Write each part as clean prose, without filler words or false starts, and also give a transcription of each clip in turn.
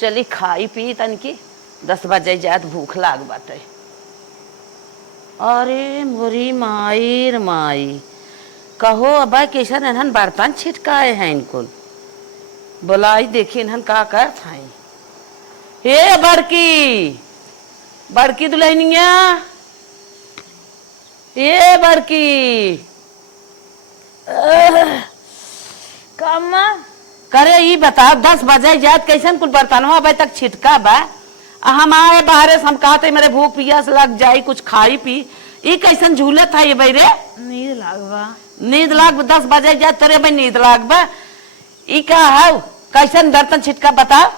चली खाई पी तनकी 10 बजे जात भूख लाग बाटे। अरे मोरी माई रे माई, कहो अब कैसन इन्हन बर्तन छिटकाए हैं इनको। बोलाई देखी इन्हन का करत हैं। हे बड़की बड़की दुल्हनिया, ये बड़की कम्मा करे ई बताओ 10 बजे जात कैसन कुल बर्तनवा अबे तक छिटका बा। हम आए बाहरे से हम कहते मेरे भूख पियास लग जाई कुछ खाई पी। ई कैसन झूलत है ये बैरे? नींद लागबा। नींद लाग 10 बजे जात तेरे भाई नींद लाग बा। ई का है कैसन बर्तन छिटका बताओ।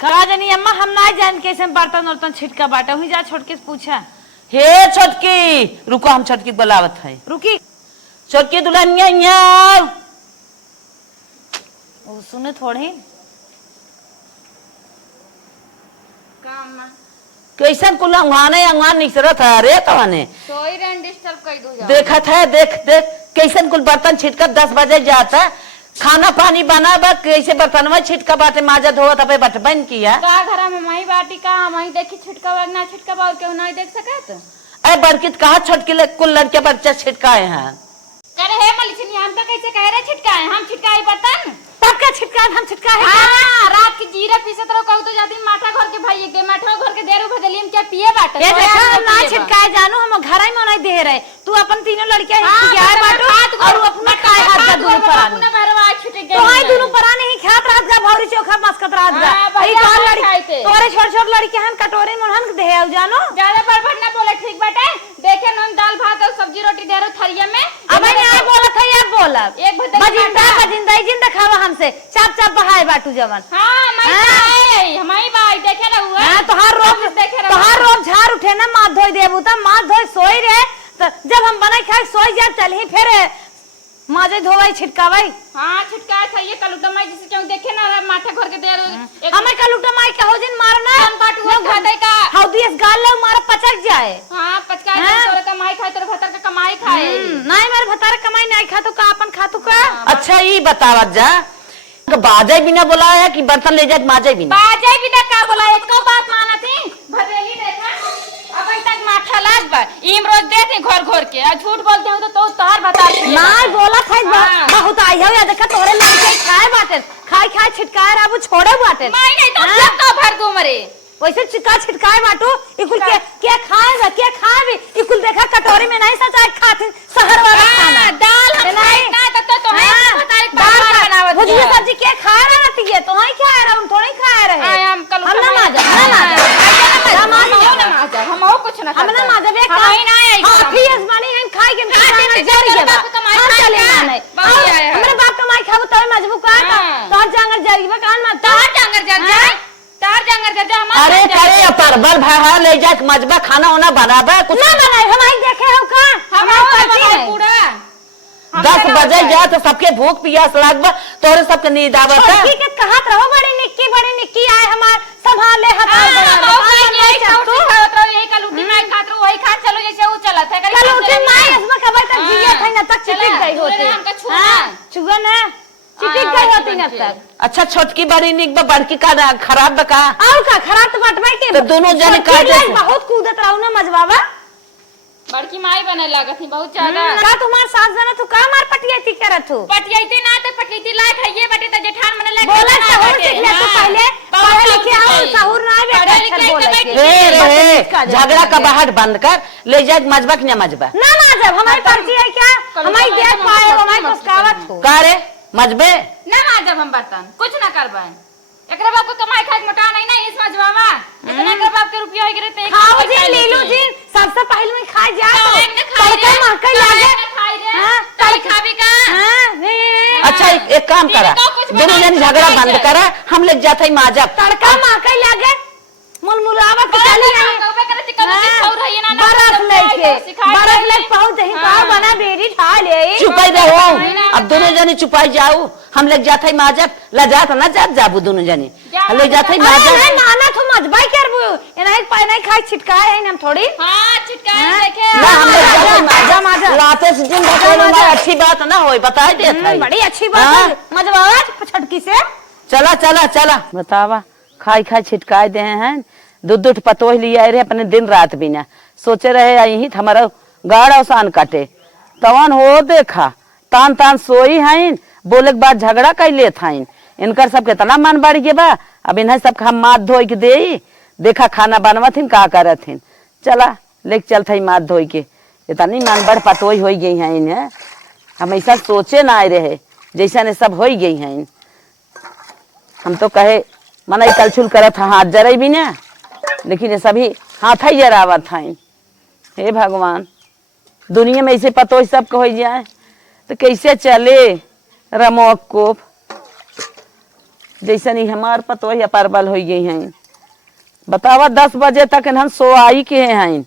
कहा जानी अम्मा, हम ना जान कैसे बर्तन वर्तन छिटका बाटा हुई। जा छोट के पूछा। हे छोटकी रुको, हम छोटकी बुलावत है। रुकी छोटकी दुल्हनिया यहाँ वो सुने थोड़ी। कैसन कुल अंगवाने अंगवान निसरत है रे तवाने। सोई रन डिस्टर्ब कर दो। देखत है देख देख कैसन कुल बर्तन छिटका 10 बजे जाता। खाना पानी बना बा कैसे बर्तन में छिटका बाटे माजा धोत अबे बट बन किया का घर में माई बाटी का माई देखी छिटका बार ना छिटका बार क्यों नहीं देख सकत। अरे बड़की कहा छोटकी कुल लड़के बच्चा छिटकाए हैं। करे हे मलिचनी हम तो कैसे कह रहे छिटकाए, हम छिटकाए बर्तन तब क्या छिटका हम छिटका है। हां रात की जीरा पीसत रहो कहू तो जाती माठा घर के भाई के माठा घर के देरो बदली में क्या पिए बाटे। ये देखा हम ना छिटकाए जानू, हम घर ही में नहीं दे रहे। तू अपन तीनों लड़कियां हियार बाटो और अपना काय हाथ का दोनों पर अपना बहरवा छिट गई। तो हाय दोनों पराने ही खात रात का भौरी चोखा मस्कत रात का। अरे तोर लड़की तोरे छोट छोट लड़की हन कटोरे में हन दे आउ जानो। ज्यादा बड़बड़ ना बोले ठीक बाटे। देखे नून दाल भात और सब्जी रोटी दे रहो थरिया में। अब ना बोलत है या बोला एक भदई बजिंदा जिंदा खावा हमसे चाप चाप बहाए बाटू जवन। हां हमारी बाई देखे ना हुआ। हां तोहार रोब झाड़ उठे ना माथ धोई देबू त माथ धोई सोई रे त जब हम बनाई खाई सोई जा चल ही फिर माजे धोवाई छिटकावाई। हां छिटका सही है कलुटा माई जिसे क्यों देखे ना माठा घर के देर हमें कलुटा माई के हो दिन मारना बात हुआ भदई का हौदियस गाल ले मारा पचक जाए। हां पचका तोरे कमाई खाए तोरे भतर का कमाई खाए। नहीं मेरे भतर कमाई नहीं खा तो का अपन खातू का। अच्छा ये बतावत जा बाजे बिना बुलाया कि बर्तन ले जात माजे बिना। बाजे बिना का बोला एको बात माना थी भदेली देखा अब तक माठा लाग बा इम रोज देते घर घर के आ झूठ बोलते हो तो तार बता नहीं बोला था बहुत आई हो या देखा तोरे लड़के खाए बाटे खाई खाई छिटकाए राबू छोड़े बाटे। नहीं तो सब तो भर दो मरे वैसे चिका छिटकाए बाटू इकुल के खाएगा के खाए इकुल देखा कटोरी में नहीं सचा खाते शहर वाला खाना दाल हम नहीं ना तो है बताई दाल बनावत भुजिया सब्जी के खा रहा रहती है तो ही खा रहा हम थोड़ी खा रहे हम कल हम ना माजा हम और कुछ ना हम ना माजा बे हम ही ना आई हां फिर बनी है खाई के खाना जर गया हम चले ना हमरे बाप कमाई खाबो तब मजबू का तो जांगर जर गया कान में तार जांगर जर जाए तार जांगर जर जा हम अरे करे परबल भाहा ले जा मजबा खाना होना बनाबा कुछ ना बनाए हम ही देखे हो का हम करती है पूरा 10 बजे जा तो सबके भूख पियास लागबा तोरे सबके नींद आवत है। ठीक है कहत रहो बड़ी निक्की आए हमार संभाल ले हथा यही कलूटी माई खात रहो वही खा चलो जैसे वो चलत है कलूटी माई इसमें खबर तक जिया था न तक चिपक गई होती हमका छुआ छुआ ना चिपक गई होती न तक। अच्छा छोटकी बड़ी निक बा बड़की का खराब बका और का खराब तो बटवाई के तो दोनों जने का बहुत कूदत रहू ना मजबावा बड़की माई बने लागत थी बहुत ज्यादा का तुम्हार सास जाना तू का मार पटियाती करत हो पटियाती ना तो पटियाती लायक है ये बटे तो जेठान मने लायक बोला सहूर सीख ले तो पहले पढ़े लिखे आओ सहूर ना बेटा रे झगड़ा का बाहर बंद कर ले जा मजबा कि ना मजबा ना जब हमारी पर्ची है क्या हमारी देख पाए हमारी मुस्कावत हो का रे मजबे ना जब हम बर्तन कुछ ना करबाए एकरा बाप को कमाई खाए मोटा नहीं इस मजबावा इतना के बाप के रुपया गिरे ते खाओ जी ले लो जी सबसे पहले में खा जा तड़का महका लागे खाई रे ताई खाबी का हां अच्छा एक काम करा दोनों जन झगड़ा बंद करा हम ले जाते ही माजा तड़का महका लागे मुलमुलावा के चली बरफ ले पहुंच ही का बना बेरी ठा ले चुपाई रहो अब दोनों जने चुपाई जाओ हम ले जाते ही माजा ला जात ना जात जाबू दोनों जने ले जाते ही माजा नाना तो मजबाई करबू एना एक पाई नहीं खाई छिटकाए है हम थोड़ी हां छिटकाए देखे ना हम ले जाते माजा लाते से दिन बता अच्छी बात ना होई बता देत है बड़ी अच्छी बात है मजबावा छटकी से चला चला चला बतावा खाई खाई छिटकाए दे हैं। दूध दूध पतोह लिया रहे अपने दिन रात बिना सोचे रहे यही हमारा गाढ़ा सान काटे तवन हो देखा तान तान सोई हैं बोले के बाद झगड़ा कर ले था इनकर सब कितना मन बढ़ गया बा। अब इन्हें सब हम माथ धोई के दे देखा खाना बनवा थी का करत थी चला लेके चल थी माथ धोई के इतनी मन बढ़ पतोई हो गई हैं इन्हें हम ऐसा सोचे ना आए रहे जैसा ने सब हो गई हैं। हम तो कहे मना कलछुल करत हाथ जरे भी ना लेकिन ये सभी हाथ ही जरावत हैं। हे भगवान दुनिया में ऐसे पतोई सब हो जाए तो कैसे चले रमोक को जैसे नहीं हमार पतोही परबल हो गई हैं। बतावा 10 बजे तक हम सो आई के हैं।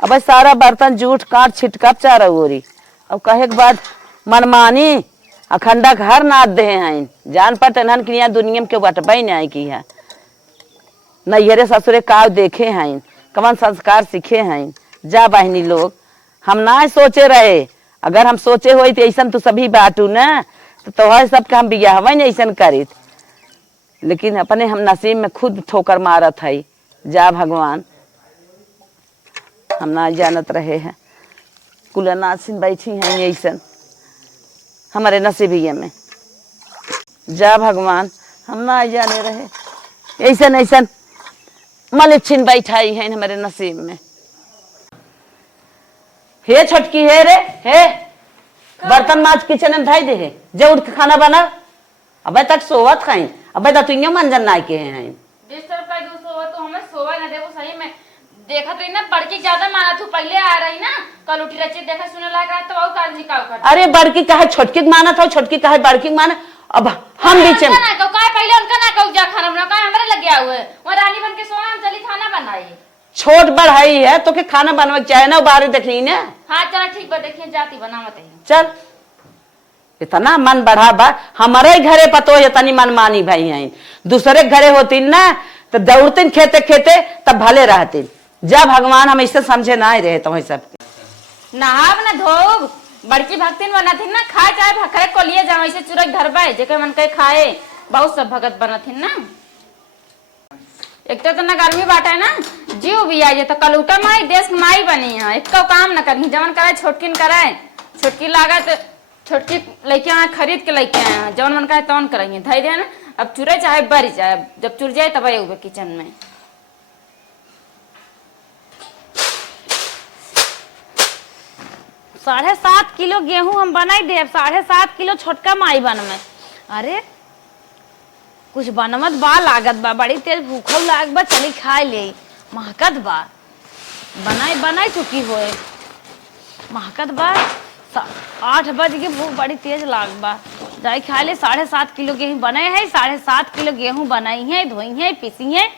अब सारा बर्तन जूठ काट छिटका चारा गोरी अब कहे के बाद मनमानी अखंडा घर नाद दे हैं जान पर तनहन की दुनिया में क्यों बटबाई नहीं की है नैहरे ससुरे काव देखे हैं कवन संस्कार सीखे हैं। जा बहनी लोग हम ना सोचे रहे अगर हम सोचे हुई तो ऐसा तो सभी बाटू न तो तोहर सबके हम बियाह नहीं ऐसा करित लेकिन अपने हम नसीब में खुद ठोकर मारत है। जा भगवान हम ना जानत रहे हैं कुलनाथ सिंह बैठी हैं ऐसा हमारे नसीबिये में। जा भगवान हम ना जाने रहे ऐसा ऐसा मलिक छिन बैठाई है हमारे नसीब में। हे छोटकी है रे हे बर्तन माज किचन में धाई दे है जो उठ के खाना बना अब तक सोवत खाई अब तक तुम मंजन ना के हैं डिस्टर्ब कर दो सोवा तो हमें सोवा ना देखो सही में देखा तो ना बड़की ज्यादा माना तू पहले आ रही ना कल उठी रची देखा सुने लगा तो वो काल जी का कर अरे बड़की कहे छोटकी माना था छोटकी कहे बड़की माना अब हम बीच में ना कहो काय पहले उनका ना कहो जा खाना बना काय हमारे लग गया हुए वो रानी बन के सोवा हम चली खाना बनाई छोट बढ़ाई है तो के खाना बनवा चाहे ना बाहर देख ली ना। हाँ चलो ठीक बा देखिए जाती बना मत चल इतना मन बढ़ा बा हमारे घरे पतो इतनी मनमानी भाई हैं दूसरे घरे होती ना तो दौड़ती खेते खेते तब भले रहती। जा भगवान हम इससे समझे ना ही रहे तो सब नहाब ना धोब बड़की भक्तिन बना थी ना खाए चाहे भखरे को लिए जाओ ऐसे चुरक घर बाय जेके मन के खाए बहुत सब भगत बना थी ना। एक तो ना गर्मी बाटा है ना जीव भी आई तो कलूटा माई देश माई बनी है एक काम न करनी जवन कराए छोटकिन कराए छोटकी लागत छोटकी लेके आए खरीद के लेके आए जवन मन का तवन करेंगे धैर्य ना अब चुरे चाहे बरी जाए जब चुर जाए तब आए किचन में। 7.5 किलो गेहूं हम बनाई दे 7.5 किलो छोटका माई बन में। अरे कुछ बनमत बा लागत बा बड़ी तेज भूखल लाग बा चली खाए ले महकत बा बनाई बनाई चुकी होए महकत बा 8 बज के भूख बड़ी तेज लाग बा जाई खा ले। 7.5 किलो गेहूं बनाए है 7.5 किलो गेहूं बनाई है धोई है पीसी है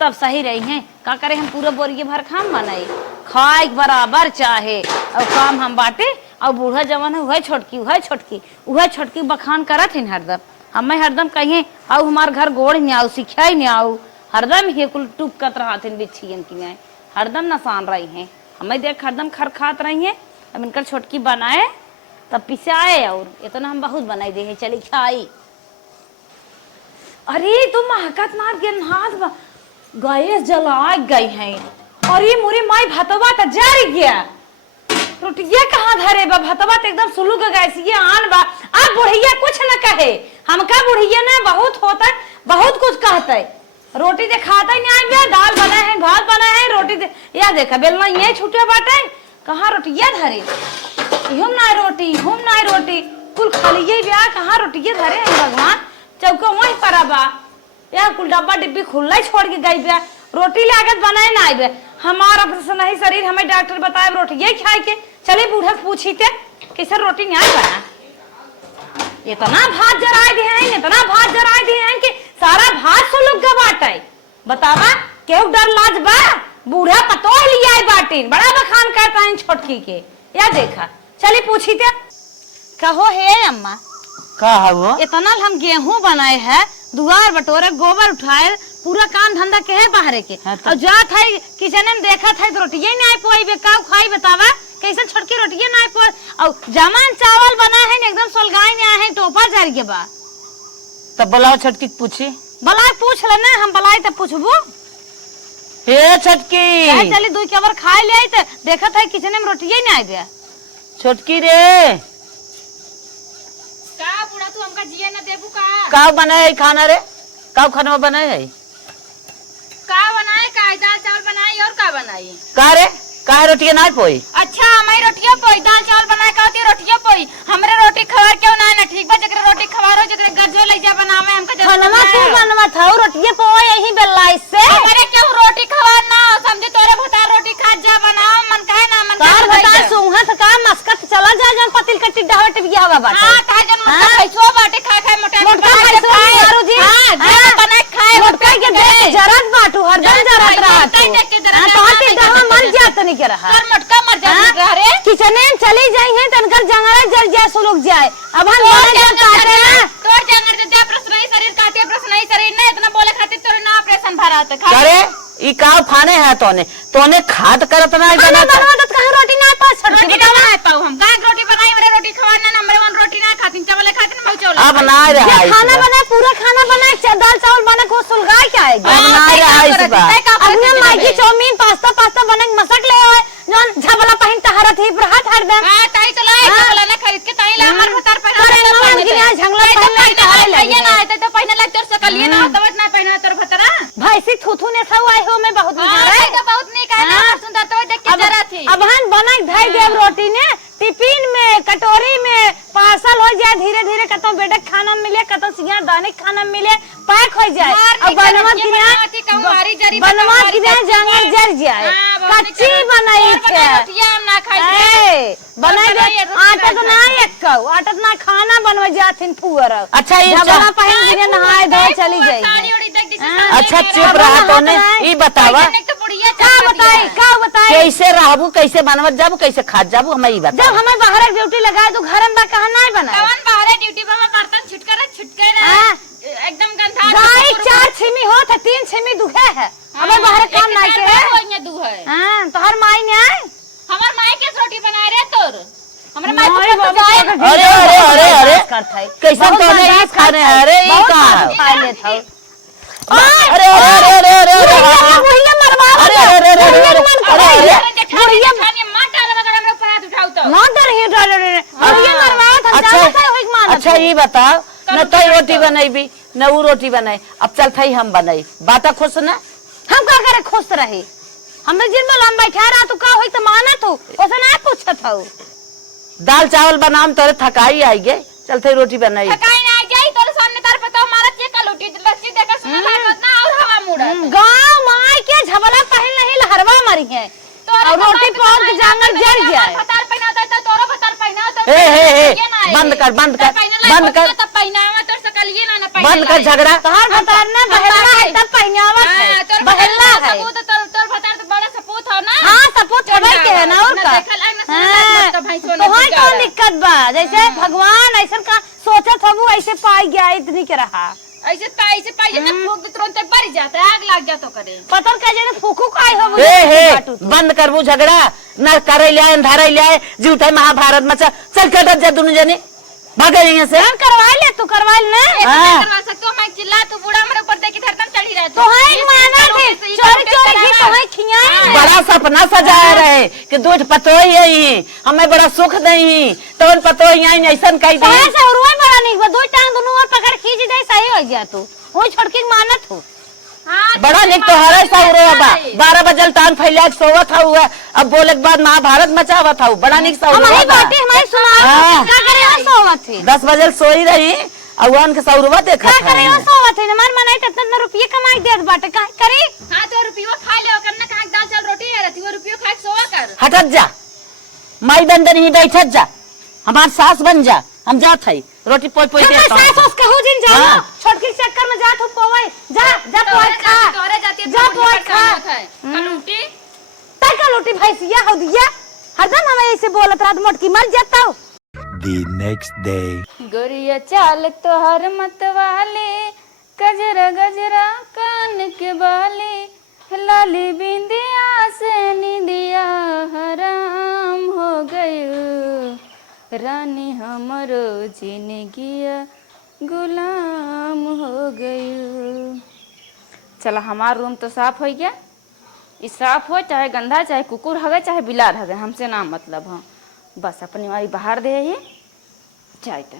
तब सही रही है का करे हम पूरा बोरिए भर खाम बनाई खाए बराबर चाहे और काम हम बाटे और बूढ़ा जवान है वह छोटकी बखान करत है हरदम हमें हरदम कहिए और हमार घर गोड़ नहीं आऊ सिखाई नहीं आऊ हरदम ही कुल टुपकत रहा बिछियन की हरदम नसान रही हैं हमें देख हरदम खर खात रही है। अब इनकर छोटकी बनाए तब पिसाए और इतना हम बहुत बनाई दे है चली खाई। अरे तुम महकत मार के हाथ गैस जला गई है और ये मुरी माई भतवा तो जारी गया रोटिया कहाँ धरे बा भतवा तो एकदम सुलू का गैस ये आन बा अब बुढ़िया कुछ न कहे हमका बुढ़िया ना बहुत होता है बहुत कुछ कहता है रोटी दे खाता ही नहीं आए दाल बना है भात बना है रोटी दे या देखा बेलना ये छूटे बाटे कहाँ रोटिया धरे हम ना रोटी कुल खाली ब्याह कहाँ रोटिया धरे हैं भगवान चौका वहीं पर बा या कुल डब्बा डिब्बी खुला छोड़ के गई बे रोटी लागत बनाए ना आए हमारा नहीं शरीर हमें डॉक्टर बताए रोटी यही खाए के चले बूढ़ा पूछी थे कैसे रोटी नहीं बना इतना भात जराए दिए हैं इतना भात जराए दिए हैं कि सारा भात सो लोग बाटे बतावा क्यों डर लाज बा बूढ़ा पतो लिया बाटे बड़ा बखान करता है छोटकी के या देखा चली पूछी थे कहो हे अम्मा का है वो इतना हम गेहूं बनाए है दुआर बटोरे गोबर उठाए पूरा काम धंधा के है बाहर के और जात है किचन में देखा था तो रोटियां नहीं आई पोई बे का खाई बतावा कैसे छोटकी रोटियां नहीं पोई और जमान चावल बना है एकदम सोलगाई नहीं है टोपा जर के बा तब बुलाओ छोटकी पूछी बलाई पूछ ले ना, हम बलाई त पूछबू। हे छोटकी चाहे चली दुई के बार खाए ले आई त देखत है किचन में रोटिए नहीं आई दे। छोटकी रे का बुढ़ा तू हमका जिए ना देबू का? का बनाए है खाना रे? का खाना बनाए है? का बनाए? का दाल चावल बनाई और का बनाई? का रे का रोटी ना पोई? अच्छा हमारी रोटियां पोई, दाल चावल बनाए का होती रोटियां पोई। हमरे रोटी खवार क्यों ना ना ठीक बा, जकरे रोटी खवारो जकरे गजो ले जा बनावे हमका जरूरत खाना तू नहीं है। बनवा था रोटिए पोए यही बेलाई से। हमरे क्यों रोटी खवार ना हो, समझे तोरे भता रोटी खा जा बनाओ मन काहे ना मन कार बता सुहा त का मस्कट चला जा जन पतिल कट्टी डावट बिया हवा बाटे। हां का जन मुर्गा पैसो बाटे खा खा मोटा मोटका पैसो मारू जी। हां जे बना खाए मोटका के दे जरत बाटू हरदम जरत रहा तू। तो हती दवा मन जात नहीं के रहा। सर मोटका मर जा रे। किचन में चली जाई है तनकर जंगला जल जा सुलग जाए। अब हम बने जब काटे ना तोड़ जंगर दे प्रश्न नहीं शरीर काटे प्रश्न नहीं शरीर ने इतना बोले खातिर तोरे ना ऑपरेशन भरात खा अरे ई का खाने है तोने खाद करत ना खाना बनवा दत कहां रोटी ना पास छोड़ रोटी ना बनाए पाऊ हम का रोटी बनाई मेरे रोटी खवाना नंबर 1 रोटी ना खातिन चावल खातिन मैं चौल अब ना रहा है खाना बनाए पूरा खाना बनाए दाल चावल बने को सुलगाए क्या है। अब ना रहा है इस बात। अपने मैगी चाउमीन पास्ता बने मसक ले आए जौन झबला पहिन तहरत ही पर हाथ हट दे। हां ताई तो लाए झबला ना खरीद के ताई ला हमर भतार पहिना झंगला पहिना ये ना आते तो पहिना लग तोर सकलिए ना तवत ना पहिना तोर भतरा भैंसी थुथु ने खाऊ आई हो में बहुत हां तो बहुत नहीं कहना सुंदर तो देख के जरा थी। अब हम बना धाई देव रोटी ने टिफिन में कटोरी में पार्सल हो जाए धीरे धीरे कतो बेटे खाना मिले कतो सिया दाने खाना मिले पैक हो जाए। अब बनवा किना जंगल जल जाए कच्ची बनाई छे ना खाई बनाई दे आटा तो ना एक आटा तो ना खाना बनवा जाथिन फुअर। अच्छा ये जबला पहिन के नहाए धोए चली जाई। अच्छा चुप रहा तोने ई बतावा का बताई कैसे रहबू कैसे बनवत जाबू कैसे खात जाबू हमें ई बता। जब हमें बाहर ड्यूटी लगाए तो घर में कहा नहीं बना कौन बाहर ड्यूटी पर बर्तन छुटके एकदम गंदा गाय 4 छिमी हो था 3 छिमी दुखे है हमें बाहर काम नहीं के है दू है। हां तो हर माई ने आए हमर माई के रोटी बनाए रे तोर हमरे माई को जाए। अरे अरे अरे अरे कैसे तोने ई खाने अरे ई का खा ले था। अरे अरे अरे अरे बुढ़िया मरवा अरे अरे अरे अरे बुढ़िया खाने मार डाल मगर हमरे ऊपर हाथ उठाऊ तो ना डर ही बुढ़िया मरवा था जाता होई मान। अच्छा ये बताओ न तो रोटी बनाई न वो रोटी बनाई अब चल थई हम बनाई बाता खुश ना हम का करे खुश रहे हमरे जिन में लंबा बैठा रहा तो का होई तो माना तू ओसे ना पूछत हो। दाल चावल बनाम तोरे थकाई आई गे चल थई रोटी बनाई थकाई ना जाई तोरे सामने तार पता मारा के का लूटी लस्सी देकर सुना लागत ना और हवा मुड़ा गांव माई के झबला पहन नहीं लहरवा मरी है और रोटी पाव के जांगर जल जाए। भतार पहनाता है तोरो भतार पहनाता ए बंद कर बंद कर बंद कर तब पहनावा तोर सकलिए ना ना बंद कर झगड़ा तोहर भतार ना बहला है तब पहनावा है बहला है सपूत तोर भतार तो बड़ा सपूत हो ना। हां सपूत होवे के है ना और का तो हां कौन दिक्कत बा जैसे भगवान ऐसा का सोचत हबू ऐसे पाई गया इतनी के रहा ऐसे पाइए ना फूक तुरंत बढ़ जाता है आग लग जातो करे पतर का जेने फूकू काई हबू हे बंद कर वो झगड़ा न करे ले अंधारा ले जीवता महाभारत में चल कटत जा दोनों जने भागे यहां से करवा ले तू करवा ले करवा सकतो मैं चिल्ला तू बूढ़ा मेरे ऊपर देखी धरतम चढ़ी रहा तो है माना थे चोरी चोरी की तो है खियाए बड़ा सपना सजाया रहे कि दूध पतो ही हमें बड़ा सुख दई तो पतो यहां ऐसन कह दे ऐसे उरवा बड़ा नहीं वो दो टांग दोनों और पकड़ खींच दे सही हो गया तू वो छोड़ के मानत हो। बड़ा निक तो हरे सौरे बा 12 बजल तान फैला के सोवत हुआ अब बोले के बाद महाभारत मचावत हूं बड़ा निक सौरे हमारी बातें हमारी सुना क्या करे सोवत थी 10 बजल सोई रही अवन के सौरवा देखत क्या करे सोवत थी हमार मनाई इतना रुपया कमाई देत बाटे का करे। हां तो रुपया खा ले करना का दाल चावल रोटी है रहती वो रुपया खा के सोवा कर हटत जा माई बंदर ही बैठत जा हमार सास बन जा हम जात हई रोटी पोई पोई दे तो सास उस कहू जिन जा छोटकी चक्कर में जात हो पवई जा जा पोई खा तोरे जाती जा पोई खा कलूटी तक लूटी भैंसिया हो दिया हरदम हमें ऐसे बोलत रात मोटकी मर जाता हो। The next day. गोरिया चाल तोहर मतवाले गजरा गजरा कान के बाले लाली बिंदिया से निंदिया हराम हो गयो रानी हमरो जिंदगिया गुलाम हो गयो। चला हमारा रूम तो साफ हो गया। ई साफ हो चाहे गंदा चाहे कुकुर हगे चाहे बिलार हगे हमसे ना मतलब। हाँ बस अपनी वाली बाहर दे ये चाहे तो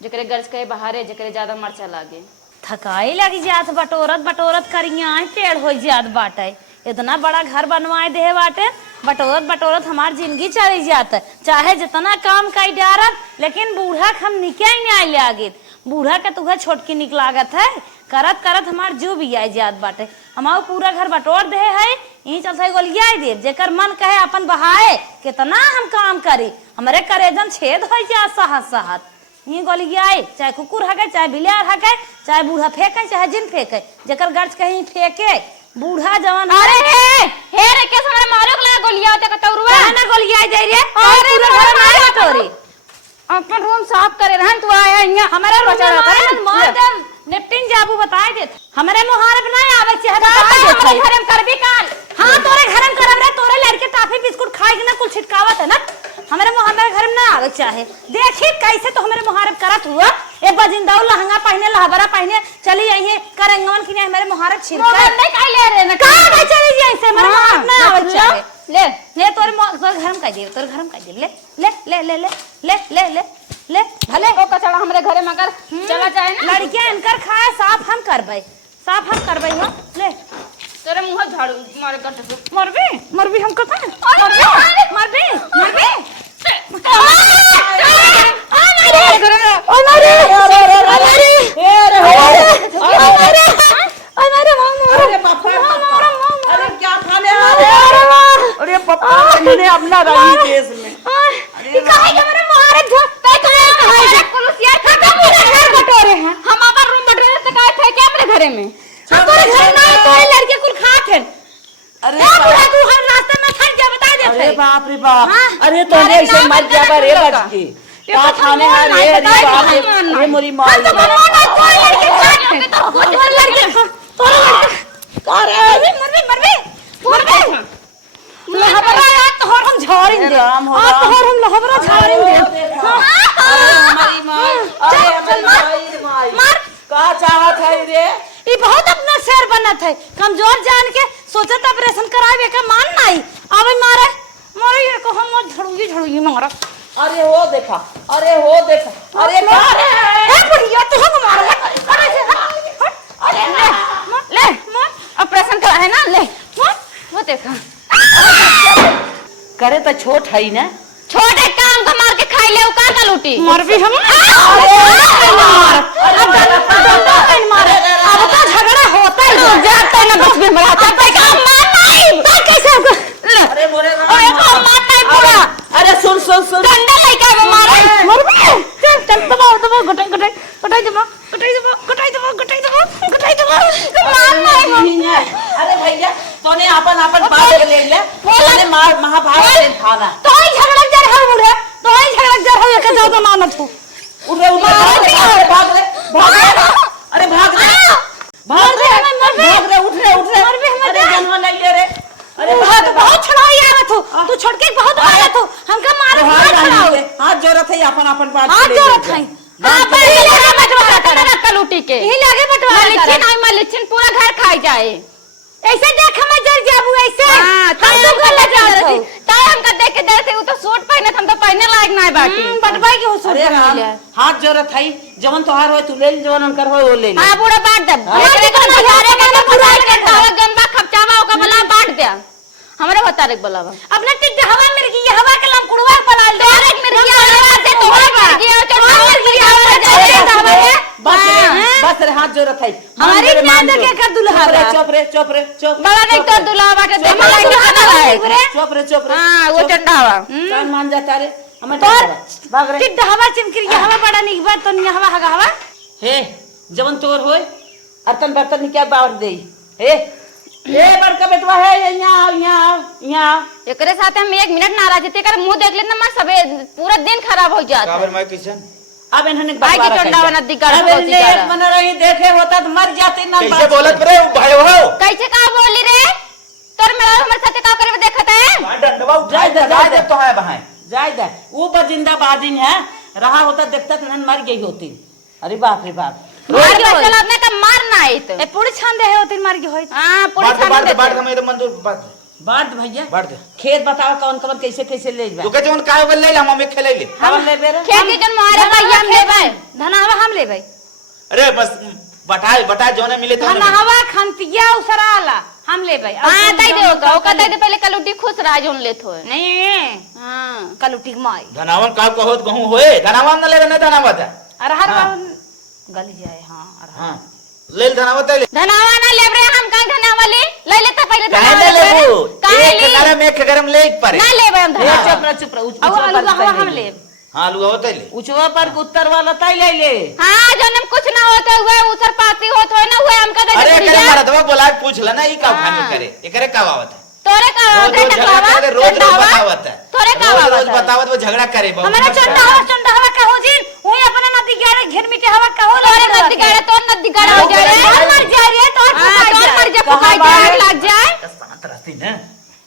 जकरे गर्ज के बाहर है जकरे ज्यादा मरचा लागे। थकाई लगी जात बटोरत बटोरत करिया पेड़ हो जात बाटे। इतना बड़ा घर बनवाए दे बाटे बटोरत बटोरत हमार जिंदगी चली जात। चाहे जितना काम कई डारत लेकिन बूढ़ा हम निके नहीं ले आगे। बूढ़ा के तुहे छोटकी निक लागत है करत करत हमार जीव भी आई जात बाटे। हमार पूरा घर बटोर दे है यही चलते गोलिया देव जेकर मन कहे अपन बहाए कितना हम काम करी हमारे करेजन छेद हो जाए सहत सहत यही गोलिया चाहे कुकुर हके चाहे बिलार हके चाहे बूढ़ा फेंके चाहे जिन फेंके जेकर गर्ज कहीं फेंके बूढ़ा जवान। अरे हे रे के हमारे मारो के लगा गोलिया होते कतौरुआ ना गोलिया दे रे अरे पूरा घर मारे बटोरी अपन रूम साफ करे रहन तू आया यहां हमारे रूम मार दे नेपटिन जाबू बताए दे हमारे मुहारब ना आवे चाहे हमारे घर में कर भी काल। हां तोरे घर में करब रे तोरे लड़के टाफी बिस्कुट खाई के ना कुल छिटकावत है ना हमारे मुहारब घर में ना आवे चाहे। देखी कैसे तो हमारे मुहारब करत हुआ ए बजिंदा लहंगा पहने लहबरा पहने चली जाइए करंगवन की हमारे मुहारब छिड़का नहीं काई ले रे ना का चली जाए से हमारे मुहारब ना आवे चाहे। ले तोरे घर में कह दे तोरे घर में कह दे ले ले ले ले ले ले ले ले भले ओ कचड़ा हमरे घरे में अगर चला जाए ना लड़कियां इनकर खाए साफ हम करबै हो ले तेरे मुंह झाड़ू मारे गट मरबी हम कथा मरबी अरे क्या खाने आ रहे अरे पप्पा मैंने अपना रही देश में काहे के मेरे मुहारब झोक पे काहे पुलिसिया खाता पूरा घर बटोरे हैं हम अपन रूम बटोरे तो काहे थे क्या मेरे घरे में तोरे घर ना तोरे लड़के कुल खात है। अरे बुढ़ा तू हर रास्ते में थक जा बता दे अरे बाप रे बाप अरे तो ऐसे मर गया रे बच के क्या खाने आ रे अरे बाप रे मोरी मां तो बनवा तोरे लड़के खात है तोरे लड़के अरे मरबी लहबरा या तोहर हम झाड़िन दे तोहर हम लहबरा झाड़िन दे हमारी मां अरे हमारी मां का चाहत है रे ये बहुत अपना शेर बनत है कमजोर जान के सोचत ऑपरेशन करावे के मान नहीं आवे मारे मारे ये को हम झड़ूगी मारा। अरे वो देखा अरे ए बुढ़िया तू हम मार अरे ले ऑपरेशन करा है ना ले वो देखा करे तो छोट है ना छोटे काम का मार के खाई ले का का लूटी मर भी हम मारे अब तो झगड़ा होता ही जाता ना बच में मरा जाता काम मार नहीं कैसे अरे मोरे ओए को मार नहीं पूरा अरे सुन डंडा लेके वो मारे मर भी चल दबाओ गटाई दबा मार नहीं अरे भैया तूने अपन बात ले ले तूने महाभारत से खाना तो ही झगड़ा जर है बुढ़े तो ही झगड़ा जर है के ज्यादा मानत हो उठ रे भाग रे उठ रे अरे जनवा नहीं ले रे अरे बहुत छड़ाई आवत हो तू छोड़ के बहुत आवत हो हमका मार हाथ जोरत है अपन बात हाथ जोरत है हां पहले लगा बटवारा कर कलूटी के यही लगे बटवारा लिचिन आई मलिचिन पूरा घर खाई जाए ऐसे देख हम जल जाबू ऐसे हां हम तो गलत जात हो ताय हमका देख के देते वो तो सूट पहने हम तो पहने लायक नहीं बाटी बटवाई के हो सूट अरे हाथ जोरत है जवन तोहार हो तू ले जवन उनकर हो वो ले हां पूरा बांट दे एकरे के बजारे के पूरा के तावा गंदा खपचावा ओका भला बांट दे हमरे बतारे के बोलावा अपने टिक हवा में की हवा के लम कुड़वा पलाल दे डायरेक्ट मेरे की हवा से तोहर मिर्गी और चढ़ावा की हवा जाए बस रे हाथ जोरत है हमारी मान दे के कर दुल्हा चुप रे बड़ा नहीं तो दुल्हा बाटे दे मलाई के खाना है चुप रे हां वो चंडावा कान मान जाता रे हमें भाग रे टिक हवा चिमकी हवा बड़ा निक बात तो हवा हवा हे जवन तोर होय अर्तन बर्तन क्या बावर दे हे ए बड़का बेटवा है यहाँ एकरे साथ हम 1 मिनट नाराज थे कर मुंह देख लेना मैं सबे पूरा दिन खराब हो जाता काबर मैं किशन अब इन्होंने भाई की चंडावा नदी कर अब इन्हें एक मन रही देखे होता तो मर जाते ना कैसे बोलत रे भाई हो कैसे का बोली रे तोर मेरा हमर साथे का करे देखत है डंडवा जाय दे तो है बहाय जाय दे वो पर जिंदा बाजिन है रहा होता देखता तो मर गई होती। अरे बाप रे बाप मार के चला अपने का मारना है तो ए पूरी छान दे है तीन मार के होई हां पूरी बांट छान दे बांट मैं तो मंजूर बांट बांट भैया बांट दे खेत बताओ कौन कौन कैसे कैसे ले तू के जवन काय बोल ले हम खेले ले हम ले बेरे खेत के जन मारे भैया हम लेबै धनावा हम लेबै अरे बस बटाए जोने मिले तो धनावा खंतिया उसराला हम लेबै हां तई दे ओका ओका तई दे पहले कलुटी खुश रहा जोन लेत होए नहीं हां कलुटी माई धनावन का कहत गहूं होए धनावन न ले न धनावा था अरहर हाँ। गली जाए हां अरहर हां ले धनावा ले धनावा ना लेब रे हम का धनावा ले लेता पहले काहे धनावा ले लेबू काहे एक ले गरम एक गरम ले पारे ना लेबै हम ए धनावा चुप रह अब अलुआ हम लेब हां लुआ होते ले उचवा पर उत्तर वाला तय ले ले हां जनम कुछ ना होता हुए उतर पाती होत होए ना हुए हम का अरे दे करे मारा दवा बोला पूछ ल ना ई का हाँ। खानी करे एकरे का आवत है तोरे का रोज होत झगड़ा है करे रोज बतावत है तोरे का रोज आवत है बतावत वो झगड़ा करे बहुत हमारा चंदा हवा का हो जिन ओही अपना नदी गाड़े घेर मिटे हवा का हो तोरे नदी गाड़े तो नदी गाड़े हो जाए तोर मर जा रे तोर हां तोर मर जा कहाँ फुकाई बाहर? जाए लग जाए शांत रहती ना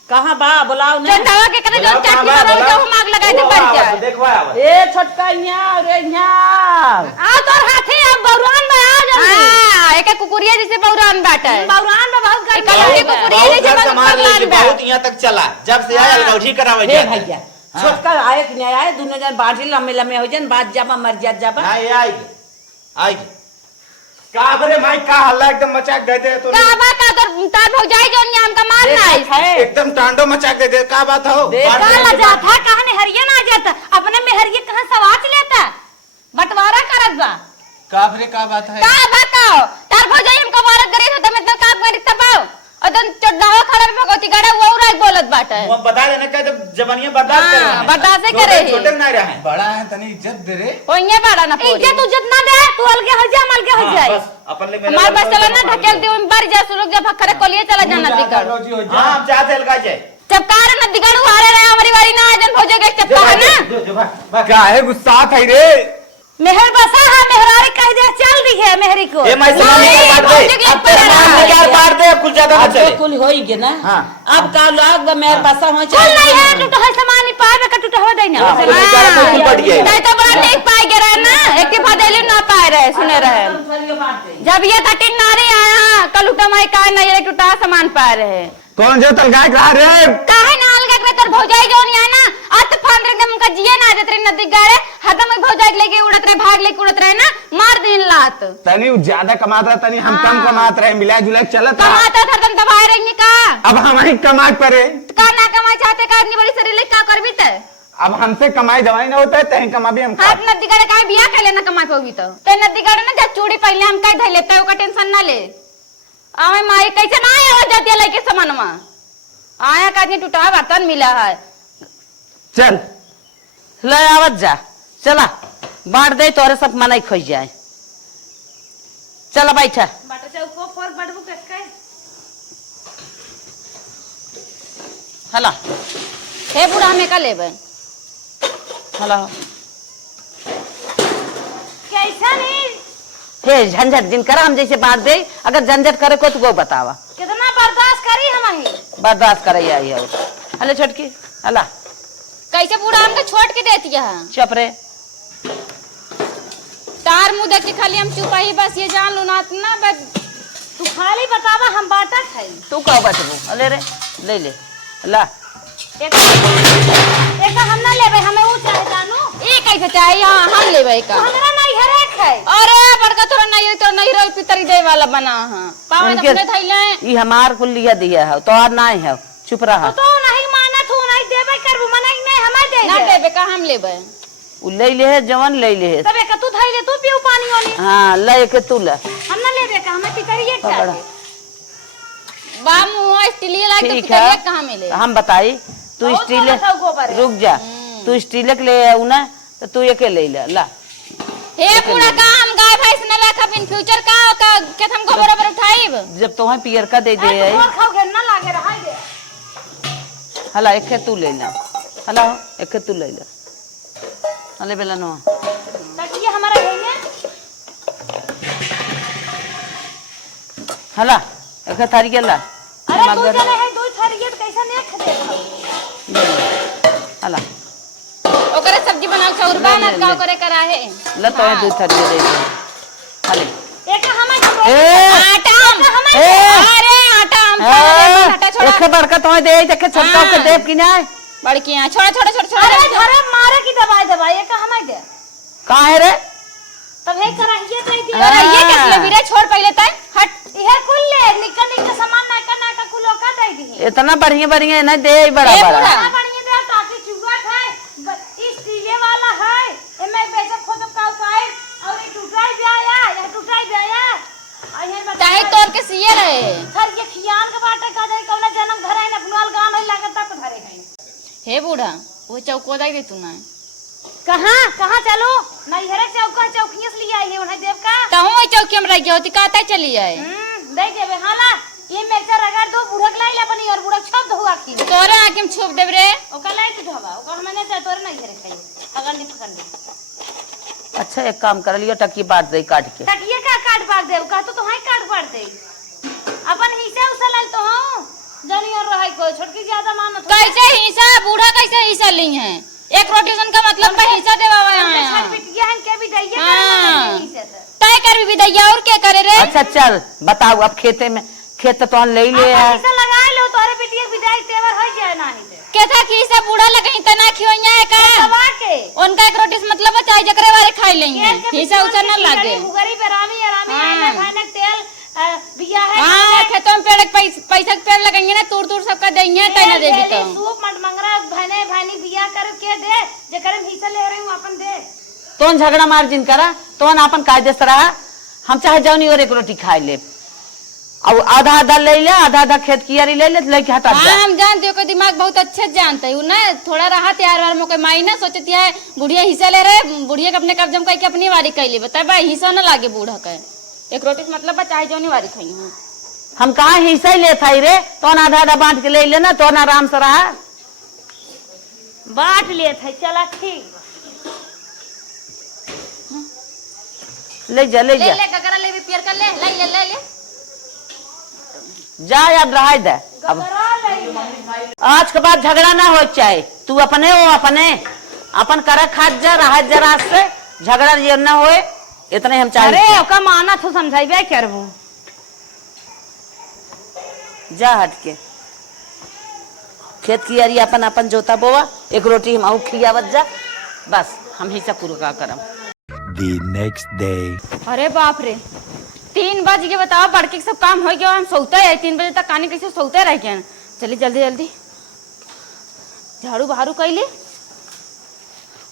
कहां बा बुलाओ ना चंदावा के करे जो चाटी मारो जो मांग लगाए थे बढ़ जाए देखवा आवत ए छोटका यहाँ रे यहाँ आ तोर हाथे अब बौरान में आ जल्दी हां एक कुकुरिया जैसे बौरान बाटे बौरान में बहुत एक गर्मी कलौटी है। कुकुरिया बहुत जैसे घर संभाल ले बौरान बा बहुत यहाँ तक चला जब से आया अलगौठी करावे हे जाता है। भैया हाँ। छोटका आए कि नहीं आए दोनों जन बांटी लम्बे लम्बे हो जन बात जाबा मर जाबा ना ये आएगी का बरे भाई का हल्ला एकदम मचा के दे तो काबा का तोर तार भौजाई जोन यहाँ हमका मारना है एकदम टांडो मचा के दे का बात हो देख, बात का नहीं लजा की था कहां ने हरिया ना जाता अपने में हरिया कहां सवाच लेता बंटवारा करत बा का बरे का बात है का बताओ तार भौजाई हमका मारत करे तो मतलब काम करी तबाओ अदन चढ़ावा खड़ा में भगवती गड़ा वो राज बोलत बाटे वो बता देना का जब जवानियां बर्दाश्त कर रहे हैं बर्दाश्त करे है। छोटे ना रहे बड़ा है तनी इज्जत दे रे ओइये बड़ा ना पोरी इज्जत उज्जत ना दे तू अलगे हो जा अलगे हो जाए बस अपन ले हमार बस चला ना ढकेल दी उन बार जा सुलोग जा फखरे कोलिए चला जाना दिगड़ रोजी हो हां जा आप चाहते अलगा जाए जब कार न दिगड़ हारे रहे हमारी बारी ना आजन भौजे के चप्पा है ना जो भाग क्या है गुस्सा था रे मेहर बसा है मेहरारी कह दे चल दी है मेहरी को ए मैं सुना नहीं, निकाल भौजी के दे अब ऊपर तेरे आ नाम रहा है। निकाल मार दे कुल ज्यादा ना अब चले तो कुल हो ही गया ना हाँ। अब का लाग मेरे पास हो चल नहीं है टूटा है सामान पाए का टूटा हो देना हाँ, वो बेचारा तो कुल बढ़ गया नहीं तो बड़ा नहीं पाए गे रहे ना एक के फदेली ना पाए रहे सुने रहे जब ये तटिन नारे आया कल उठा माई का नहीं रे टूटा सामान पाए रहे कौन जो तलगाय कहा रे काहे ना अलग के तर भौजाई जोन है ना अत फांद रे दम का जिए ना जतरे नदी गारे हदम भौजाई लेके उड़त रहे भाग लेके उड़त रहे ना मार दिन लात तनी ज्यादा कमात रहा तनी हम कम कमात रहे मिला जुला के चलत रहा कमाता था तुम दबाए रहेंगे का अब हम ही कमाई परे का ना कमाई चाहते का इतनी बड़ी शरीर ले का करबी त अब हमसे कमाई दवाई ना होता है तहीं कमा भी हम हाथ नदी गारे का बिया कर लेना कमाई पोगी तो ते नदी गारे ना जा चूड़ी पहले हम काट धइ लेते ओका टेंशन ना ले आवे माई कैसे ना आया हो जाती लेके समनमा आया का नहीं टूटा बर्तन मिला है चल ले आवत जा चला बांट दे तोरे सब मनाई खोई जाए चला बैठा बाटा चौको पर बड़बू कटके हला हे बुढ़ा में का लेबे हला कैसा नहीं हे झंझट जिन करा हम जैसे बांट दे अगर झंझट करे को तो वो बतावा कितना बर्दाश्त करी हम ही बर्दाश्त करे आई है हले छोटकी हला कैसे बुढ़ा हमको छोड़ के देती है चुप रे तार मुंह देख के खाली हम चुप ही बस ये जान लो ना बस तू खाली बतावा हम बाटा खाई तू कहो बचबू अले रे ले ले ला एक हम ना लेबे हमें ऊ चाहे जानू ये कैसे चाहिए हम लेबे का हमरा नहीं हरे खाई अरे बड़का तोरा नहीं रही पितरी दे वाला बना हां पावे उनके- अपने थैले ई हमार कुल लिया दिया है तो और ना है चुप रहा तो नहीं माना तू नहीं देबे करबू मना नहीं हमें दे ना दे देबे का हम लेबे उ ले ले है जवन ले ले है तबे का तू धइले तू पियो पानी ओनी हाँ ले के तू ले हम ना लेबे का हमें पितरिए पकड़ा। चाहिए बा मुंह स्टील लाइक तो ठीक पितरिया है कहां मिले हम बताई तू बहुत स्टील बोला था गोबर है। रुक जा तू स्टील के ले आऊ ना तो तू एक ले ले ला हे पूरा का हम गाय भैंस न रखब इन फ्यूचर का के हम गोबर ओबर उठाइब जब तुम्हें पियर का दे दे ए, तू और खाओ घर ना लागे रहा दे हला एक तू ले ला हला एक तू ले ला हले बेला नो ताकि ये हमारा है ने हला एक थारी के ला अरे तू चले है दो थरियत कैसा ने खदे हला ओकरे सब्जी बनाओ चौरबा ना का करे करा है ला तो दू थारी दे दे हले एक हम आटा अरे आटा आटा छोड़ा एक बड़का तो दे देखे छोटा के देव की ना बड़की है छोड़ा छोड़ा छोड़ा छोड़ा अरे घरे मारे की दवाई एक हम दे कहां है रे तब हे करा ये दे दी अरे ये कैसे ले बिरे छोड़ पहले तय हट ये कुल ले निकल निकल सामान ना का कुल का दे दी इतना बढ़िया बढ़िया ना दे बड़ा बड़ा ना बढ़िया दे ताकि चुगा है इस टीले वाला है एमे बेचब खोजब का उपाय और ये टूटाई जाया या टूटाई जाया चाहे तोड़ के सिए रहे सर ये खियान के बाटे का दे कौना जन्म धराई न अपनवाल गांव नहीं लागत तब धरे है हे बूढ़ा वो चौको दे तू ना कहां चलो नहीं हरे चौका चौकियां से लिया है उन्हें देव का कहूं ओई चौकी में रह गया होती कहता चली जाए दे देबे हाला ये मिर्चा रगड़ दो बुढ़क लाई अपनी और बुढ़क छप दो आखी तोरा आके हम छुप देब रे ओका लाई के ढवा ओका हमने से तोरे नहीं हरे खाई अगर नहीं पकड़ ले अच्छा एक काम कर लियो टकी बांट दे काट के तकिए का काट पाट दे का तो हाई काट पाट दे अपन हिस्सा उसा लाल तो हां जानी और रहाई को छोटकी ज्यादा मानत कैसे हिस्सा बूढ़ा कैसे हिस्सा ली है एक रोटेशन का मतलब है हिस्सा देवावा है छट पिटिया हन के भी दैया करे हिस्से से तय कर भी दैया और क्या करे रे अच्छा चल बताओ अब खेते में खेत तो ले ले हिस्सा लगा लो तोरे पिटिया विदाई तेवर हो जाए नहीं ते कहता कि हिस्सा बूढ़ा लगई तना खियोइया है का दवा के उनका एक रोटी मतलब चाहे जकरे वाले खाई लेंगे हिस्सा उसा ना लागे उगरी बेरामी आरामी आने खाने तेल बिया है हां खेतों में पेड़ पैसा के पेड़ लगाएंगे ना तूर तूर सबका देंगे तय ना देबी तो सूप मट मंगरा भाने बिया कर के दे जेकर हम हिस्सा ले रहे हूं अपन दे तोन झगड़ा मार्जिन करा तोन अपन कायदे से रहा हम चाहे जाऊनी और एक रोटी खाई ले और आधा आधा ले ले आधा आधा खेत की यारी ले ले लेके हटा दे हां हम जानते हो कि दिमाग बहुत अच्छे जानते हो ना थोड़ा रहा तैयार वार में कोई माई ना सोचती है बुढ़िया हिस्सा ले रहे बुढ़िया के अपने कब्जे में कह अपनी वारी कह ले बता भाई हिस्सा ना लागे बूढ़ा के एक रोटी मतलब चाहे जाऊनी वारी खाई हूं हम कहा हिस्सा ही ले थाई रे तोन आधा आधा बांट के ले लेना तोन आराम से रहा बांट ले थे चला ठीक ले जा ले जा ले ककरा ले भी पियर कर ले ले ले ले जा याद रहा दे अब आज के बाद झगड़ा ना हो चाहे तू अपने हो अपने अपन कर खाद जा रहा जरा से झगड़ा ये ना होए इतने हम चाहे अरे ओका माना तो समझाइबे करबो जा हट के खेत की यारी अपन अपन जोता बोवा एक रोटी हम खियावत जा बस हम ही सब पूरा करम The next day. अरे बाप रे 3 बज के बताओ बड़के सब काम हो गया हम सोते है 3 बजे तक कहानी कैसे सोते रह गए चलिए जल्दी जल्दी झाड़ू बहारू कैले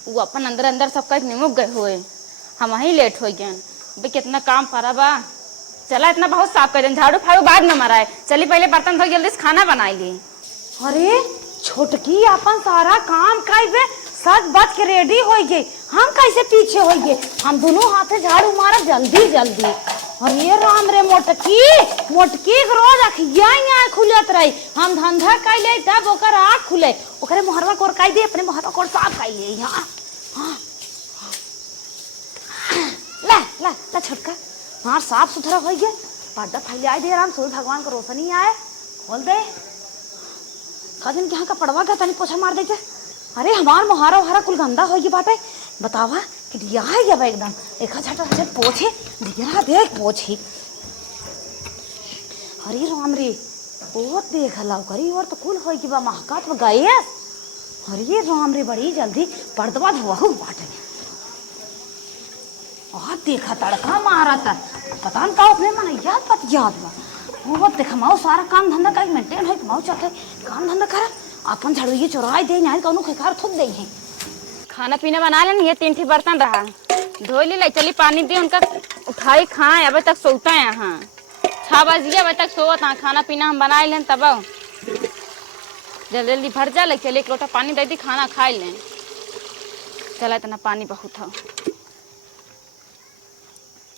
वो अपन अंदर अंदर सबका निमुक गए हुए हम वहीं लेट हो गए भाई कितना काम पड़ा बा चला इतना बहुत साफ कर दें झाड़ू फाड़ू बाद में मराए चलिए पहले बर्तन धो जल्दी से खाना बनाई ली अरे छोटकी अपन सारा काम काइबे सज बच के रेडी हो गई हम कैसे पीछे हो गए हम दोनों हाथे झाड़ू मारा जल्दी जल्दी और ये राम रे मोटकी मोटकी रोज अखिया यहाँ खुलत रही हम धंधा कैले तब ओकर आँख खुले ओकरे मोहरवा कोर काई दे अपने मोहरवा कोर साफ कैले यहाँ ला ला ला छोटका मार साफ सुथरा हो गया पर्दा फैले आए दे राम सूर्य भगवान को रोशनी आए खोल दे खादिन के यहाँ का पड़वा का तनी पोछा मार देते अरे हमार मोहारा वहारा कुल गंदा हो गई बाटे बतावा कि दिया है जब एकदम एक झटा झट पोछे दिया देख पोछी हरी राम रे बहुत देख लाओ करी और तो कुल हो गई बा महकात में गए हरी राम रे बड़ी जल्दी पर्दवा धोहू बाटे और देखा तड़का मारा था पता न का अपने मन याद बा वो देखमाओ सारा काम धंधा का मेंटेन है कमाओ चाहे काम धंधा कर अपन झाड़ू ये चुराई दे नहीं कौनो खेकार थूक दे है खाना पीना बना लेन ये 3 बर्तन रहा धो ले चली पानी दी उनका उठाई खाए अभी तक सोता है यहाँ 6 बज गया अभी तक सोवत हाँ खाना पीना हम बनाए लें तब जल्दी जल्दी भर जा ले चलिए 1 लोटा पानी दे दी खाना खा लें चला इतना पानी बहुत है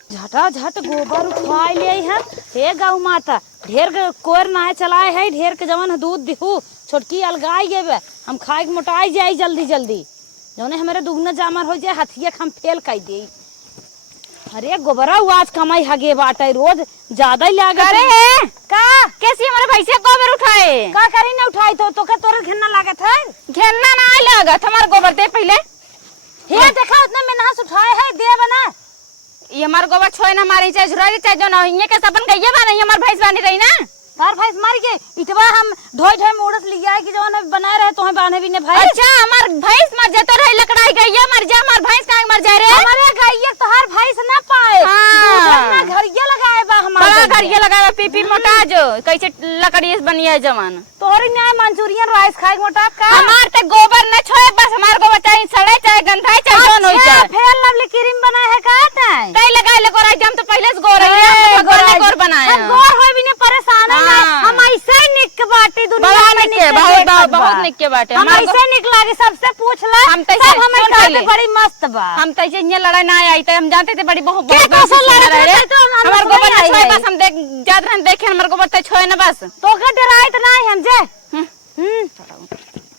झटा झट गोबर उठवा ले है हे गौ माता ढेर के कोर ना चलाए है ढेर के जवन दूध दिहू छोटकी अलगाई गेबे हम खाए मोटाई जाई जल्दी जल्दी जौने हमारे दुगना जामर हो जाए हथिया हम फेल कर दे अरे गोबरा आज कमाई हगे बाटे रोज ज्यादा ही लागे अरे का कैसी हमारे भैंसे गोबर उठाए का करी ना उठाई तो का तोरे घेरना लागत है घेरना ना लागत हमारे गोबर दे पहले हे देखा उतने में नहा उठाए है दे बना ये हमार गोबर छोए ना मारे चाहे झुरारी चाहे जो ना इन्हें के सपन गइए बा नहीं हमार भैंस बानी रही ना तार भैंस मार के इटवा हम ढोई ढोई मोड़स लिया है कि जवन बनाए रहे तो हम बांधे भी ने भैंस। अच्छा हमार भैंस मर जाते रहे लकड़ाई गइए मर जा हमार भैंस काहे मर जाए रे हमारे गइए तोहार भैंस ना पाए हाँ। ना घरिया लगाए बा हमार बड़ा घरिया लगावे पीपी मोटा जो कैसे लकड़ी बनी है जवान तोहरी ना मंचूरियन राइस खाए मोटा का हमार ते गोबर न छोए बस हमार गोबर चाहे सड़े चाहे गंधाए चाहे जोन होई जाए फेर लवली क्रीम बनाए है का ताई तई लगाए ले गोरा हम तो पहले से गोर है गोर बनाया हम गोर होई भी ने परेशान है हम ऐसे निक बाटे दुनिया में निक बहुत निक के बाटे हम ऐसे निक लागे सबसे पूछ ला हम तई सब हमें खाते बड़ी मस्त बा हम तई से इन्हें लड़ाई ना आई थे हम जानते थे बड़ी बहुत हमार गोबर न छोए बस हम देख जात रहन देखे हमार गोबर तई छोए ना बस तो का डराइत नहीं हम जे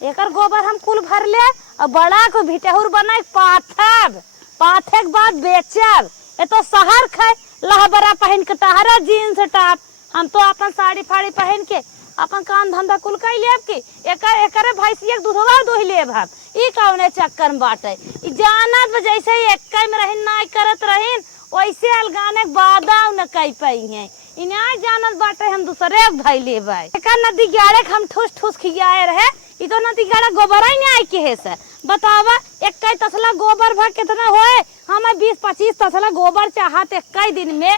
एकर गोबर हम कुल भर ले और बड़ा को भिटहुर बनाए पाथब पाथे के बाद बेचब ए तो शहर खाए लहबरा पहन के टहरा जीन्स टॉप हम तो अपन साड़ी फाड़ी पहन के अपन काम धंधा कुल कर लेब के एकर भैंसिया दूधवा दुह लेब हम ई कौने चक्कर में बाटे ई जानत जैसे एक्का में रहिन ना करत रहिन वैसे अलगाने बादाव न कई पाई है इना जानत बाटे हम दूसरे भाई लेबै एकर नदी गाड़े हम ठूस ठूस खियाए रहे ई तो नदी गाड़ा गोबर ही नहीं आई के है से बतावा एक्का तसला गोबर भर कितना होए हमें 20-25 तसला गोबर चाहत एक्का दिन में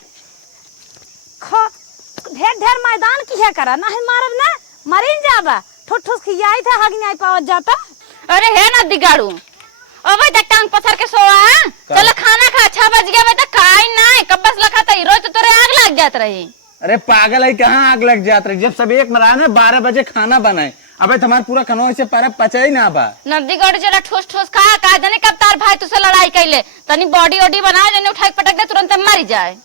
ढेर ढेर मैदान की है करा नहीं मारब ना मरीन जाबा ठूस ठूस खियाई था हग नहीं पावत जाता अरे है ना दिगाड़ू अबे तक टांग पत्थर के सोआ चलो खाना खा 6 बज गया बेटा खाई ना कब बस लखा था रोज तो तोरे आग लग जात रही अरे पागल है कहाँ आग लग जात रही जब सब एक मरा ना 12 बजे खाना बनाए अबे तुम्हारे पूरा कनो से पारा पचा ही ना बा नदी गड़ जरा ठोस ठोस खा का जाने कब तार भाई तुसे लड़ाई कैले तनी बॉडी ओडी बनाओ जने उठा के पटक दे तुरंत मर जाए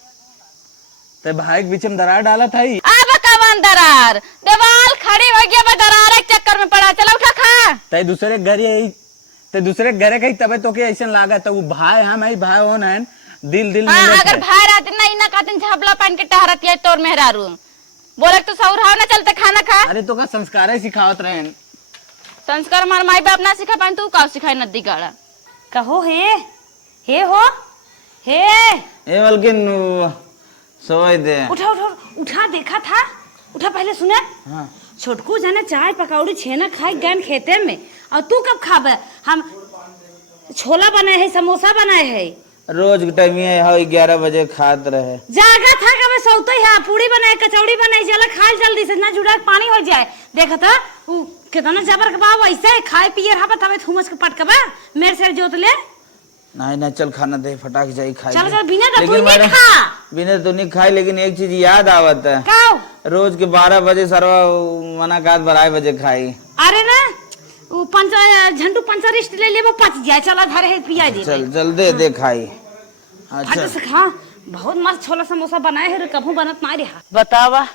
ते भाई के बीच में दरार डाला था ही अब कवन दरार दीवार खड़ी हो गया बे दरार के चक्कर में पड़ा चला उठा खा ते दूसरे घर यही ते दूसरे घर कहीं तबे तो के ऐसा लागा तो वो भाई हम है भाई होन है दिल हाँ, में अगर भाई रात नहीं ना खाते झबला पहन के टहरती है तोर मेहरारू बोले तो सौर हाव ना चलते खाना खा अरे तो का संस्कार ही सिखावत रहे संस्कार मार माई बाप ना सिखा पाए तू का सिखाई नदी गाड़ा कहो हे हो हे ए बल्कि सोई दे उठा उठा उठा देखा था उठा पहले सुने हाँ छोटकू जाने चाय पकौड़ी छेना खाए गन खेते में और तू कब खाबे हम छोला बनाए है समोसा बनाए है रोज के टाइम ये है 11 बजे खात रहे जागा था कब सौते है पूड़ी बनाए कचौड़ी बनाए चला खाल जल्दी से ना जुड़ा पानी हो जाए देखा था कितना जबर के बाबू ऐसे खाए पिए रहा तबे थुमस के पटकबा मेरे से जोत ले नहीं ना चल खाना दे फटाक जाई खाई चल चल बिना तो तू नहीं खा बिना तो नहीं खाई लेकिन एक चीज याद आवत है काओ रोज के 12 बजे सरवा मना कात 12 बजे खाई अरे ना वो झंडू पंचरिस्ट ले ले वो पच जाए चला घर है पिया दे चल जल्दी दे खाई अच्छा से खा बहुत मस्त छोला समोसा बनाए है कभू बनत ना रहा बतावा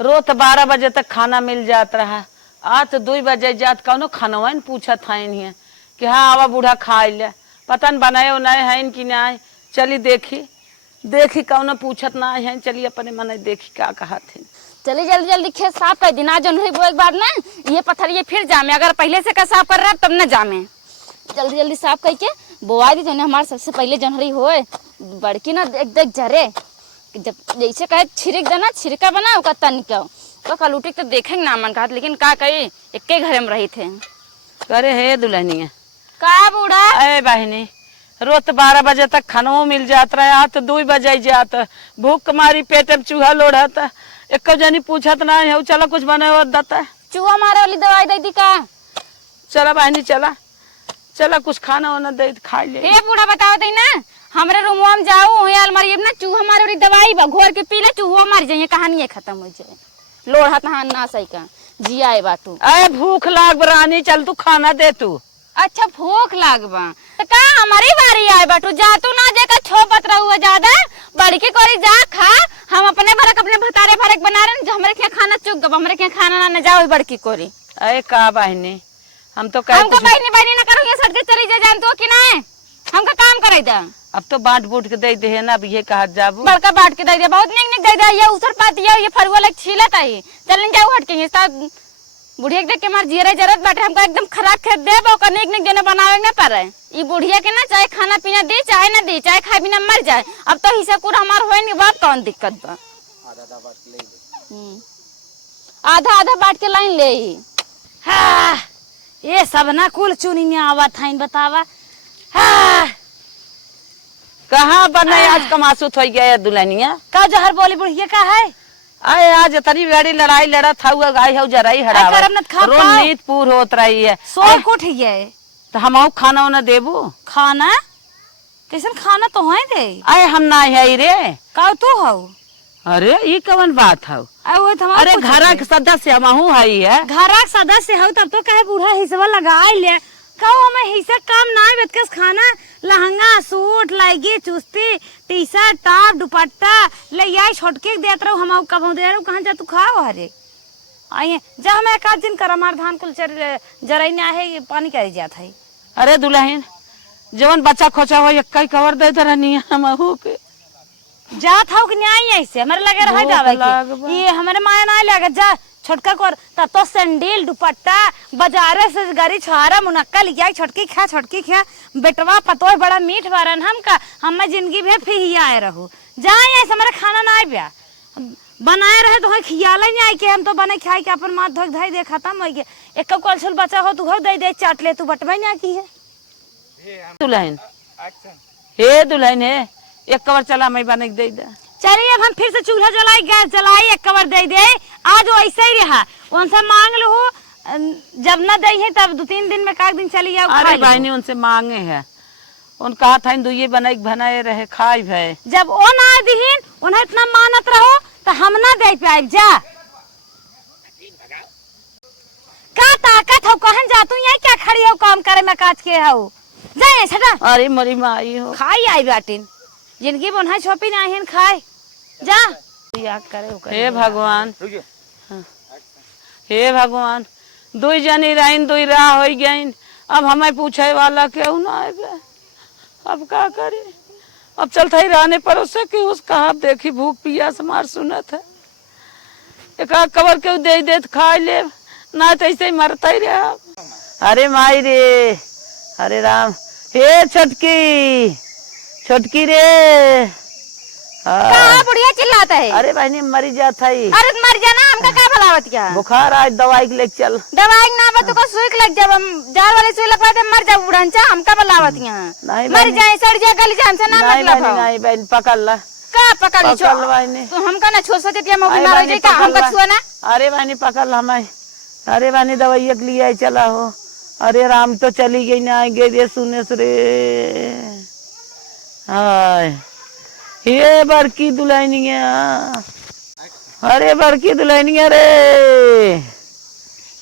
रोज 12 बजे तक खाना मिल जात रहा आज तो 2 बजे जात कौनो खानवा न पूछत है कि हाँ आवा बूढ़ा खा ले पता न बनाए उनाए है कि ना चली देखी कौनो पूछत ना है चली अपने मन देखी क्या कहा थे चलिए जल्दी जल्दी खेत साफ कर दिना जो नहीं वो एक बार ना ये पत्थर ये फिर जामे अगर पहले से का साफ कर रहा तब न जामे जल्दी जल्दी साफ करके बोआ दी तो हमारे सबसे पहले जनवरी होए बड़की ना देख जरे जब जैसे कहे छिड़क देना छिड़का बना उसका तन क्या तो कलूटी तो देखेंगे ना मन का लेकिन का कही एक घर में रही थे अरे हे दुल्हनिया का बूढ़ा अरे बहनी रोज 12 बजे तक खानों मिल जात रहा आज तो 2 बजे जात भूख मारी पेट में चूहा लोढ़त एक जनी पूछत ना है चला कुछ बने और दता चूहा मारे वाली दवाई दे दी का चला बहनी चला कुछ खाना वाना दे खा ले ए बूढ़ा बताओ दी ना हमरे रूमवा में जाओ ये अलमारी में ना चूहा मारे वाली दवाई बा घोर के पी ले चूहा मर जाए कहानी है खत्म हो जाए लोढ़त ना सही का जियाए बाटू अरे भूख लाग रानी चल तू खाना दे तू अच्छा भूख लागबा तो का हमारी बारी आए बाटू जा तू ना जेका छो पतरा हुआ ज्यादा बड़की कोरी जा खा हम अपने भरक अपने भतारे भरक बना रहे हमरे के खाना चुक गब हमरे के खाना ना जाओ बड़की कोरी अरे का बहनी हम तो कह हमको बहनी ना करो ये सट के चली जा जान तो कि ना हमका काम करे दा अब तो बांट बूट के दे दे ना अब ये कहा जाबू बड़का बांट के दे दे बहुत निक निक दे दे ये उसर पाती है ये फरुआ लग छीलत आई चलन जाओ हट के बुढ़िया के देख के हमार जीरे जरूरत बाटे, हमको एकदम खराब खेत दे ओकर निक निक देने बनावे ना पारे। ई बुढ़िया के ना चाहे खाना पीना दी चाहे ना दी, चाहे खाए बिना मर जाए। अब तो हिस्सा पूरा हमार होए नहीं, बाप कौन दिक्कत बा। आधा आधा बांट के लाइन ले ही। हाँ, ये सब ना कुल चुनिया आवत है बतावा। हाँ, कहाँ बने आज कमासुत हो गया दुल्हनिया। का जहर बोली बुढ़िया का है? आए आज तनी बड़ी लड़ाई लड़त हुआ गाय हो जराई हड़ावा रोज नीत पूर होत रही है। सो कुछ है तो हम खाना उना देबू। खाना कैसन खाना तो है दे? आए हम ना है रे। का तू हो? अरे ये कवन बात है? अरे घर के सदस्य हमहू है। घर के सदस्य हो तब तो कहे बूढ़ा हिस्सा लगा ले। कहो हमें हिस्सा काम ना है बेतकस खाना लहंगा सूट लाइगी चुस्ती टी शर्ट टॉप दुपट्टा ले आई छोटके देत रहो हम कब दे रहो कहां जा तू खाओ हरे आइए जा हम एक आध दिन कर हमार धान कुल जरई ना है पानी कर जात है। अरे दुल्हन जवन बच्चा खोचा हो एक कई कवर दे रहनी हमहू के जात हो कि नहीं ऐसे हमारे लगे रह जावे के ये हमारे माया ना लगे जा छोटका को तब तो सैंडल दुपट्टा बाजारे से गाड़ी छुआरा मुनक्का लिया छोटकी खा बेटवा पतो बड़ा मीठ बारन हमका हम जिंदगी में फिर ही आए रहू जाए ऐसे हमारे खाना ना आया बनाए रहे तो खियाल नहीं आई के हम तो बने खाई के अपन माथ धोई धाई दे खत्म हो गया। एक कलछुल बचा हो तू हो दे चाट ले तू बटवा नहीं की है दुल्हन। हे दुल्हन है एक कवर चला मैं बने दे दे। चलिए अब हम फिर से चूल्हा जलाई गैस जलाई एक कवर दे दे। आज वो ऐसे ही रहा उनसे मांग लो जब न दे है तब 2-3 दिन में का दिन चली जाओ। अरे बहनी उनसे मांगे है उन कहा था दुइये बनाए रहे खाई भाई जब वो ना दीन उन्हें इतना मानत रहो तो हम ना दे पाए जा का ताकत हो कहन जा तू यही क्या खड़ी हो काम करे में काज के हो जाए सटा। अरे मरी माई हो खाई आई बाटिन जिंदगी में उन्हें छोपी ना है खाए जा याद करे। हे भगवान हे भगवान दुई जनी रहीन दुई राह हो गईन अब हमें पूछे वाला क्यों ना आए अब का करे। अब चलता ही रहने पर उससे कि उस कहा देखी भूख पियास मार सुनत है एक कबर क्यों दे दे खा ले ना तो ऐसे ही मरता ही रहा। अरे माई रे अरे राम हे छोटकी रे कहाँ बुढ़िया चिल्लाता है? अरे बहनी मरी जात है। अरे मर जाना हमका का भलावत क्या बुखार आज दवाई ले चल दवाई ना बा तो सुई लग जब हम जार वाले सुई लगवा दे मर जा बुढ़ांचा हमका भलावत यहाँ मर जाए सड़ जाए गली जान से ना मतलब नहीं बहन पकड़ ला का पकड़ बहनी तो हमका ना छो सोचे हम बीमार हो जाए का हमका छुआ ना। अरे बहनी पकड़ ला हमें अरे बहनी दवाई के लिए चला हो। अरे राम तो चली गई ना आएंगे रे सुने से रे हाय ये बड़की दुल्हनिया अरे बड़की दुल्हनिया रे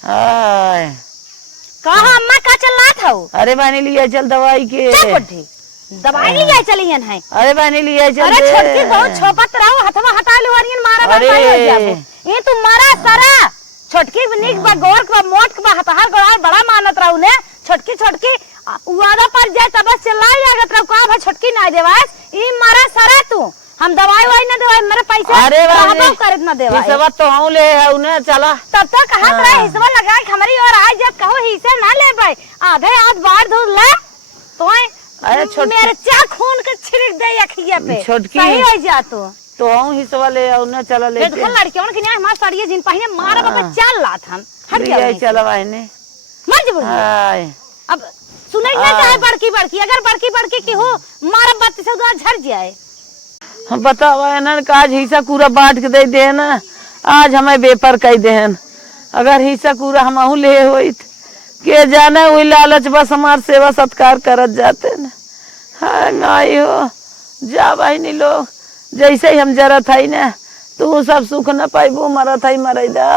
हाय कहा अम्मा का चल रहा था? अरे बहनी लिया चल दवाई के दवाई लिया चली है। अरे बहनी लिया चल अरे छोटकी बहुत छोपत रहो हथवा हटा लो वारियन मारा अरे ये तू मारा सारा छोटकी निक बा गोर बा मोट बा हथहार गोड़ा बड़ा मानत रहू ने छोटकी वादा पर जाए तब चिल्लाई लागत रहो का भाई छोटकी ना देवास ई मारा सारा तू हम दवाई वाई ना दवाई मेरे पैसे अरे रहबो करत ना देवाई हिस्सा तो हूं ले है ने चला तब तो कहत रहे हिस्सा लगा के हमारी और आज जब कहो हिस्सा ना ले भाई आधे आज बाढ़ धुल ले तो अरे मेरे चा खून के छिड़क दे अखिया पे छोटकी सही हो जा तो हूं हिस्सा ले ने चला ले देखो लड़कियों के ना हमार साड़िए जिन पहिने मारा बाबा चल लात हम हट गया चला बहनी मर जब हाय अब सुने ना चाहे बड़की अगर बड़की की हो मारा बात से तो झड़ जाए। हम बतावा ना आज हिस्सा पूरा बांट के दे दे ना आज हमें बेपर कह देहन अगर हिस्सा पूरा हम ले होइत के जाने वही लालच बस हमार सेवा सत्कार करत जाते न हाँ नाई हो जा बहनी लोग जैसे ही हम जरत है ना तू सब सुख न पाइबू मरत है मरैदा।